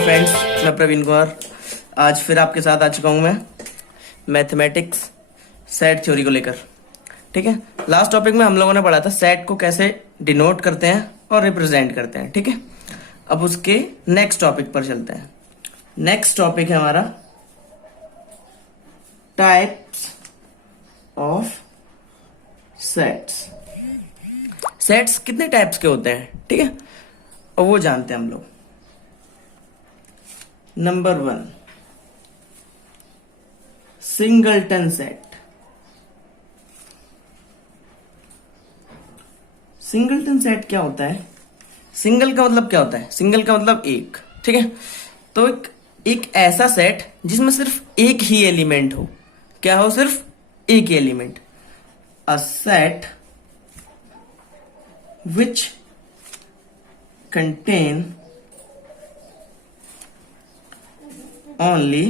Friends, मैं प्रवीण कुमार आज फिर आपके साथ आ चुका हूँ मैं मैथमेटिक्स सेट थ्योरी को लेकर। ठीक है, लास्ट टॉपिक में हम लोगों ने पढ़ा था सेट को कैसे डिनोट करते हैं और रिप्रेजेंट करते हैं। ठीक है, अब उसके नेक्स्ट टॉपिक पर चलते हैं। नेक्स्ट टॉपिक है हमारा टाइप्स ऑफ सेट्स। सेट्स कितने टाइप्स के होते हैं, ठीक है, और वो जानते हैं हम लोग। Number 1, singleton set. Singleton set क्या होता है? सिंगल का मतलब क्या होता है? सिंगल का मतलब एक। ठीक है, तो एक ऐसा सेट जिसमें सिर्फ एक ही एलिमेंट हो। क्या हो? सिर्फ एक ही element. A set which contain only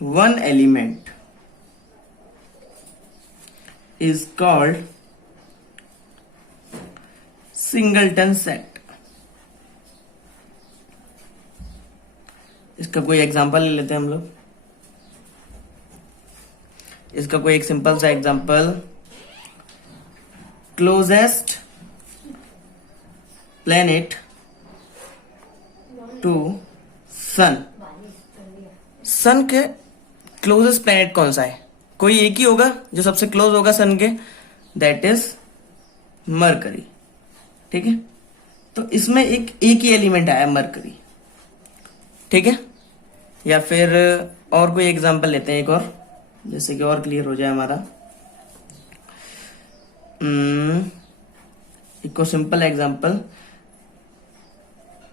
one element is called singleton set। इसका कोई एग्जांपल ले लेते हैं हम लोग। इसका कोई एक सिंपल सा एग्जांपल, क्लोजेस्ट प्लेनेट टू सन। सन के क्लोजेस्ट प्लेनेट कौन सा है? कोई एक ही होगा जो सबसे क्लोज होगा सन के, दैट इज मरकरी। ठीक है, तो इसमें एक ही एलिमेंट आया, मरकरी। ठीक है, या फिर और कोई एग्जांपल लेते हैं एक और, जैसे कि और क्लियर हो जाए हमारा। एक और simple example,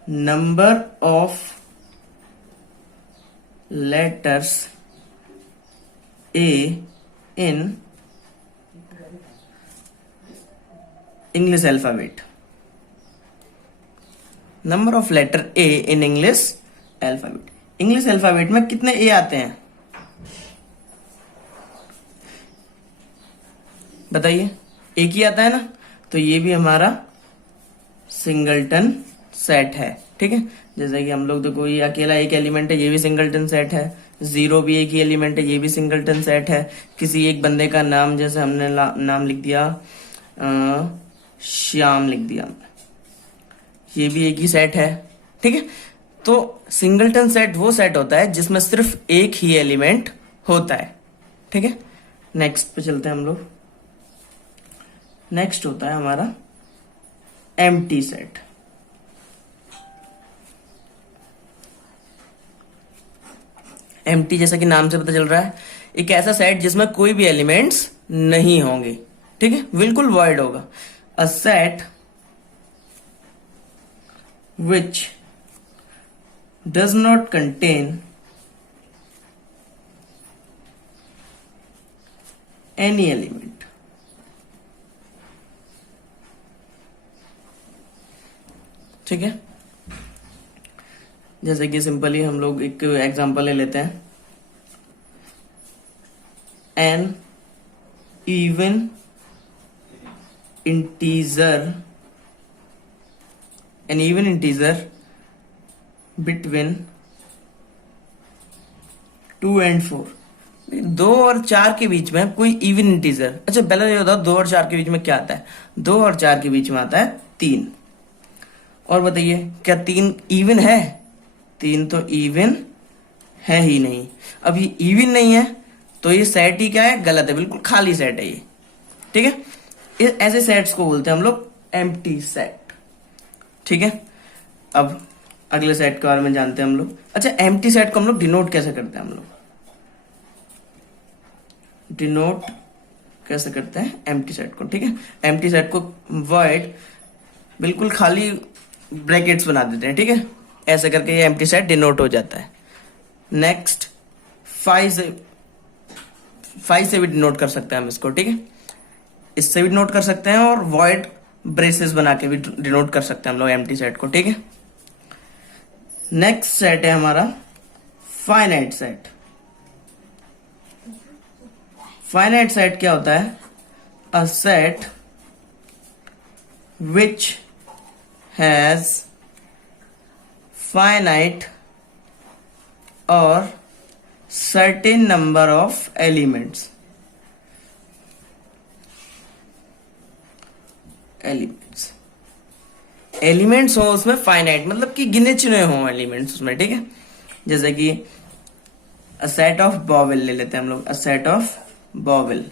number of letters A in English alphabet। Number of letter A in English alphabet। English alphabet में कितने A आते हैं बताइए? एक ही आता है ना, तो ये भी हमारा सिंगलटन सेट है। ठीक है, जैसे कि हम लोग देखो, ये अकेला एक एलिमेंट है, ये भी सिंगलटन सेट है। जीरो भी एक ही एलिमेंट है, ये भी सिंगलटन सेट है। किसी एक बंदे का नाम, जैसे हमने नाम लिख दिया श्याम लिख दिया, ये भी एक ही सेट है। ठीक है, तो सिंगलटन सेट वो सेट होता है जिसमें सिर्फ एक ही एलिमेंट होता है। ठीक है, नेक्स्ट पे चलते हैं हम लोग। नेक्स्ट होता है हमारा एम्प्टी सेट। एम्प्टी जैसा कि नाम से पता चल रहा है, एक ऐसा सेट जिसमें कोई भी एलिमेंट्स नहीं होंगे। ठीक है, बिल्कुल वॉइड होगा। अ set which does not contain any element. ठीक है, जैसे कि सिंपली हम लोग एक एग्जांपल ले लेते हैं। An even integer between 2 and 4। 2 और 4 के बीच में कोई इवन इंटीजर। अच्छा, पहले ये बताओ 2 और 4 के बीच में क्या आता है? 2 और 4 के बीच में आता है 3। और बताइए, क्या 3 इवन है? 3 तो इवन है ही नहीं। अब ये इवन नहीं है तो ये सेट ही क्या है? गलत है, बिल्कुल खाली सेट है ये। ठीक है, ऐसे सेट्स को बोलते हैं हम लोग एम्प्टी सेट। ठीक है, अब अगले सेट के बारे में जानते हैं हम लोग। अच्छा, एम्प्टी सेट को हम लोग डिनोट कैसे करते हैं? हम लोग डिनोट कैसे करते हैं एम्प्टी सेट को? ठीक है, एम्प्टी सेट को वॉइड, बिल्कुल खाली ब्रैकेट्स बना देते हैं। ठीक है, ऐसे करके ये एम्प्टी सेट डिनोट हो जाता है। नेक्स्ट 5 से भी डिनोट कर सकते हैं हम इसको। ठीक है, इससे भी डिनोट कर सकते हैं और वॉइड ब्रेसेस बना के भी डिनोट कर सकते हैं हम लोग एम्प्टी सेट को। ठीक है, नेक्स्ट सेट है हमारा फाइनाइट सेट। फाइनाइट सेट क्या होता है? A set which has finite और certain number of elements elements हो उसमें फाइनाइट, मतलब कि गिने चुने हो एलिमेंट्स उसमें, ठीक है। जैसे कि अ सेट ऑफ बॉवेल ले लेते हैं हम लोग, अ सेट ऑफ बॉवेल,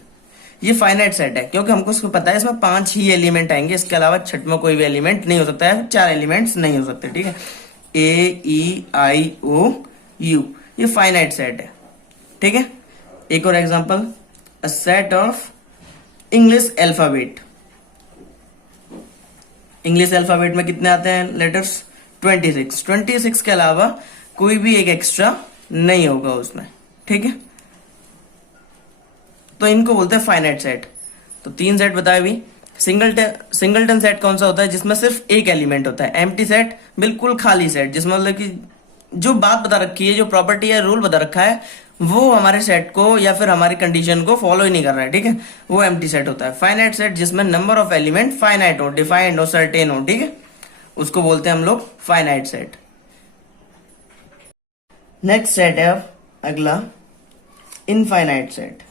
ये फाइनाइट सेट है क्योंकि हमको उसको पता है इसमें 5 ही एलिमेंट आएंगे, इसके अलावा छठ में कोई भी एलिमेंट नहीं हो सकता है, 4 एलिमेंट्स नहीं हो सकते, ठीक है। ए ई आई ओ यू, ये फाइनाइट सेट है, ठीक है। एक और example, a set of English alphabet. English alphabet में कितने आते हैं लेटर्स? 26। 26 के अलावा कोई भी एक एक्स्ट्रा नहीं होगा उसमें, ठीक है। तो इनको बोलते हैं फाइनाइट सेट। तो 3 सेट बताए भी। सिंगलटन सेट कौन सा होता है? जिसमें सिर्फ एक एलिमेंट होता है। एम्प्टी सेट, बिल्कुल खाली सेट, जिसमें मतलब कि जो बात बता रखी है, जो प्रॉपर्टी है, रूल बता रखा है, वो हमारे सेट को या फिर हमारी कंडीशन को फॉलो ही नहीं कर रहा है, ठीक है, वो एम्प्टी सेट होता है। फाइनाइट सेट जिसमें नंबर ऑफ एलिमेंट फाइनाइट हो, डिफाइंड हो, सर्टेन हो, ठीक है, उसको बोलते हैं हम लोग फाइनाइट सेट। नेक्स्ट सेट है अगला infinite set.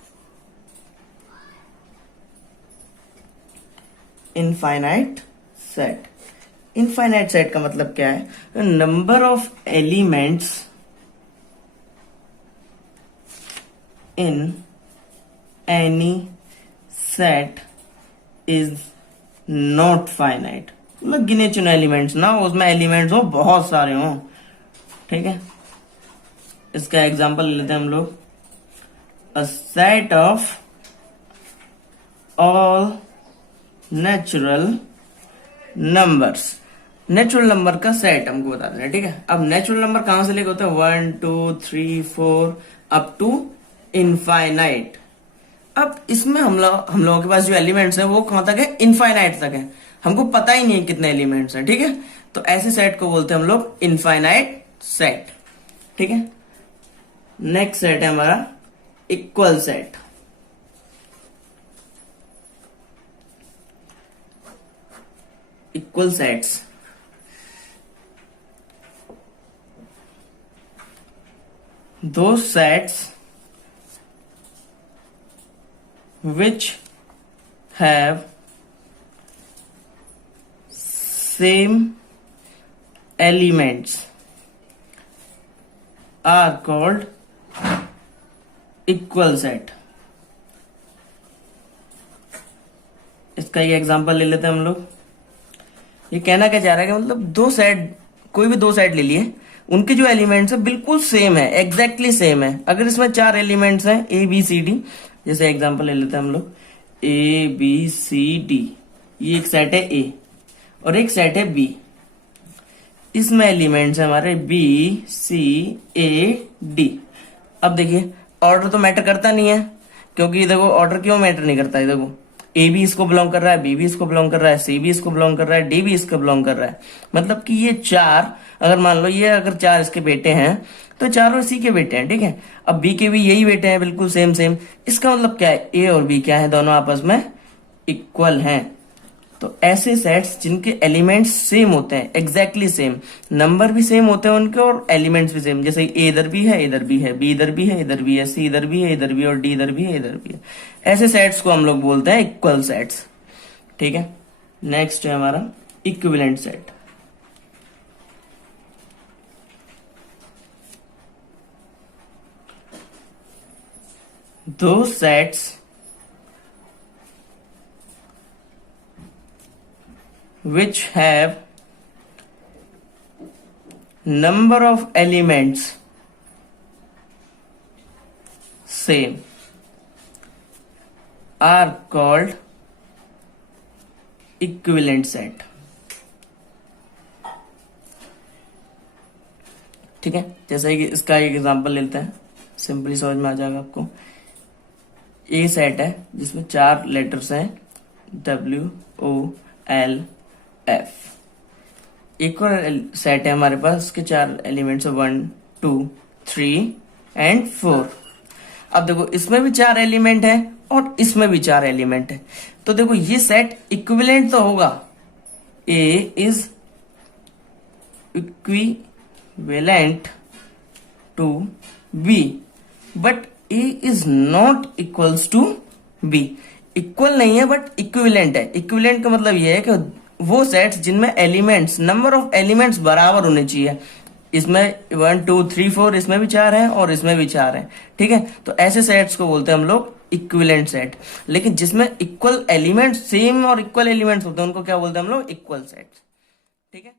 Infinite set, infinite set का मतलब क्या है? Number of elements in any set is not finite, मतलब गिने चुने एलिमेंट्स ना हो, उसमें एलिमेंट्स हो बहुत सारे हो, ठीक है। इसका एग्जांपल ले लेते हैं हम लोग, a set of all natural numbers. Natural number का सेट हमको बता देना, ठीक है। अब नेचुरल नंबर कहां से लेके होते हैं? 1 2 3 4 अप टू इनफाइनाइट। अब इसमें हम लोगों के पास जो एलिमेंट्स है वो कहां तक है? इनफाइनाइट तक है, हमको पता ही नहीं है कितने एलिमेंट्स हैं, ठीक है। तो ऐसे सेट को बोलते हैं हम लोग इनफाइनाइट सेट, ठीक है। नेक्स्ट सेट है हमारा equal set. Equal sets, those sets which have same elements are called equal set। इसका ये एग्जांपल ले लेते हैं हम लोग। ये कहना क्या चाह रहा है कि मतलब दो सेट, कोई भी दो सेट ले लिए, उनके जो एलिमेंट्स है बिल्कुल सेम है, एग्जैक्टली सेम है। अगर इसमें 4 एलिमेंट्स हैं ए बी सी डी, जैसे एग्जांपल ले लेते हैं हम लोग, ए बी सी डी, ये एक सेट है ए और एक सेट है बी। इसमें एलिमेंट्स है हमारे बी सी ए डी। अब देखिए ऑर्डर तो मैटर करता नहीं है, क्योंकि देखो ऑर्डर क्यों मैटर नहीं करता है? देखो ए भी इसको बिलोंग कर रहा है, बी भी इसको बिलोंग कर रहा है, सी भी इसको बिलोंग कर रहा है, डी भी इसको बिलोंग कर रहा है। मतलब कि ये 4, अगर मान लो ये अगर 4 इसके बेटे हैं तो चारों सी के बेटे हैं, ठीक है। अब बी के भी यही बेटे हैं, बिल्कुल सेम सेम। इसका मतलब क्या है? ए और बी क्या है? दोनों आपस में इक्वल हैं। तो ऐसे सेट्स जिनके एलिमेंट्स सेम होते हैं, एग्जैक्टली सेम, नंबर भी सेम होते हैं उनके और एलिमेंट्स भी सेम, जैसे ए इधर भी है, इधर भी है, बी इधर भी है, इधर भी है, सी इधर भी है, इधर भी है, और डी इधर भी है, इधर भी है। ऐसे सेट्स को हम लोग बोलते हैं इक्वल सेट्स, ठीक है। नेक्स्ट है हमारा इक्विवेलेंट सेट। दो sets which have number of elements same are called equivalent set, ठीक है। जैसे कि इसका एक एग्जांपल लेते हैं, सिंपली समझ में आ जाएगा आपको। ए सेट है जिसमें 4 लेटर्स हैं, W O L F। एक और सेट है हमारे पास, उसके 4 एलिमेंट्स है, 1 2 3 एंड 4। अब देखो इसमें भी 4 एलिमेंट है और इसमें भी 4 एलिमेंट है, तो देखो ये सेट इक्विवेलेंट तो होगा। A is equivalent to B, but A is not equals to B. Equal नहीं है बट इक्विवेलेंट है। इक्विवेलेंट का मतलब यह है कि वो सेट्स जिनमें एलिमेंट्स, नंबर ऑफ एलिमेंट्स बराबर होने चाहिए। इसमें 1 2 3 4, इसमें भी 4 हैं और इसमें भी 4 हैं, ठीक है। तो ऐसे सेट्स को बोलते हैं हम लोग इक्विवेलेंट सेट। लेकिन जिसमें इक्वल एलिमेंट्स, सेम और इक्वल एलिमेंट्स होते हैं, उनको क्या बोलते हैं हम लोग? इक्वल सेट्स, ठीक है।